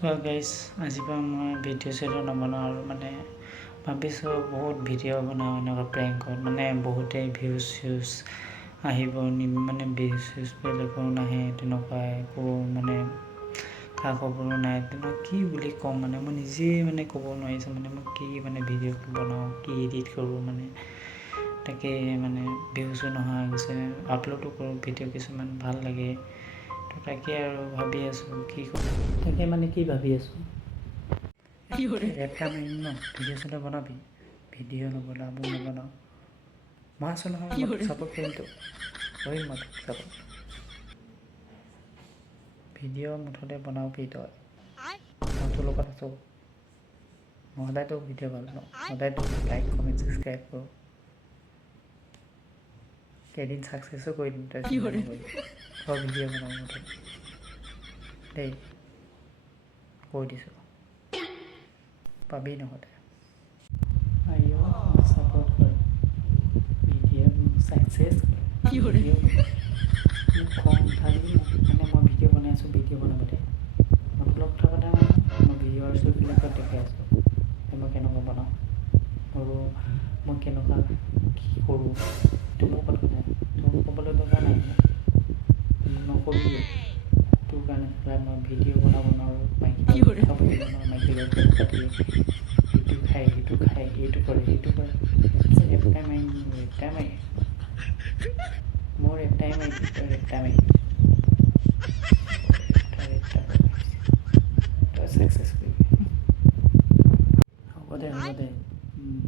চোৱা গাইজ আজিৰ পৰা মই ভিডিঅ' চিডিঅ' নবনাওঁ আৰু মানে ভাবিছোঁ বহুত ভিডিঅ' বনাওঁ এনেকুৱা প্ৰেংকত মানে বহুতেই ভিউজ চিউজ আহিব মানে ভিউজ চিউজ বেলেগো নাহে তেনেকুৱা একো মানে খা খবৰো নাই তেনেকুৱা কি বুলি ক'ম মানে মই নিজেই মানে ক'ব নোৱাৰিছোঁ মানে মই কি মানে ভিডিঅ' বনাওঁ কি এডিট কৰোঁ মানে তাকে মানে ভিউজো নহা হৈ গৈছে আপলোডো কৰোঁ ভিডিঅ' কিছুমান ভাল লাগে তো তাকে আৰু ভাবি আছোঁ কি কৰোঁ তাকে মানে কি ভাবি আছোঁ ৰেপ মাৰিম ন ভিডিঅ' চিডিঅ' বনাবি ভিডিঅ' নবনাওঁ মই আছোঁ নহয় মই তোক ছাপোৰ্ট কৰিমতো কৰিম মই তোক ছাপোৰ্ট ভিডিঅ' মুঠতে বনাবি তই মই তোৰ লগত আছোঁ মই সদায় তোক ভিডিঅ' ভাল পাওঁ সদায় তোক লাইক কমেণ্ট ছাবস্ক্ৰাইব কৰোঁ কেইদিন ছাকচেছো কৰি দিম তই চিন্তা নকৰিবি তই ভিডিঅ' বনাওঁ মুঠতে দেই কৈ দিছোঁ পাবি নহ'লে আইঅ ছাপোৰ্ট কৰ ভিডিঅ' ছাকচেছ ভিডিঅ' মোক খং উঠালি মানে মই ভিডিঅ' বনাই আছোঁ ভিডিঅ' বনাবলৈ মতলব থকা কথা মানে মই ভিউৱাৰ্ছবিলাকক দেখাই আছোঁ যে মই কেনেকুৱা বনাওঁ আৰু মই কেনেকুৱা কি কৰোঁ সেইটো মোৰ কথা নাই তোৰ ক'বলৈ দৰকাৰ নাই মোক নক'বিও তোৰ কাৰণে মই ভিডিঅ' বনাব নোৱাৰোঁ মাইকী কথা পাতিব নোৱাৰোঁ মাইকী লগত কথা পাতি ইটো খায় সিটো খায় এইটো কৰে সেইটো কৰে ৰেপটাই মাৰিম ৰেপটাই মাৰিম মোৰ ৰেপটাই মাৰিবি তই ৰেপটাই মাৰিবি তই ৰেপটা তই ছাকচেছ কৰিবি হ'ব দে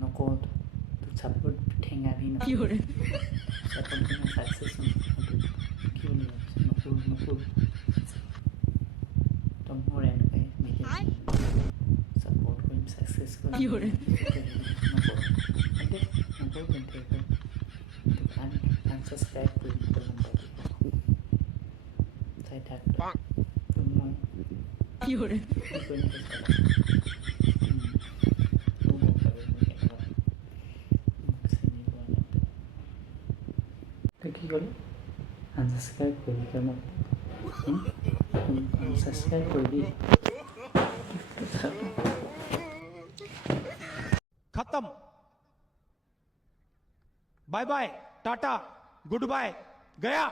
নকওঁ তোক ছাপোৰ্ট ঠেঙাবি নকৰোঁ ছাপোৰ্ট বিনা ছাকচেছ কি বুলি ভাবিছোঁ নকৰোঁ তই মোৰ এনেকৈ ভিডিঅ' ছাপোৰ্ট কৰিম ছাকচেছ কৰিম নকৰোঁ তেন্তে তোক আনছাবস্ক্ৰাইব কৰিম তই গম পাবি চাই থাক তোক মই কি কৰিম তই চাই থাক তোৰ গম পাবি মই কেনেকুৱা মোক চিনি পোৱা নাই তই কি ক'লি আনছাবস্ক্ৰাইব কৰিবি তই মোক আনছাবস্ক্ৰাইব কৰিবি खत्म bye bye tata goodbye गया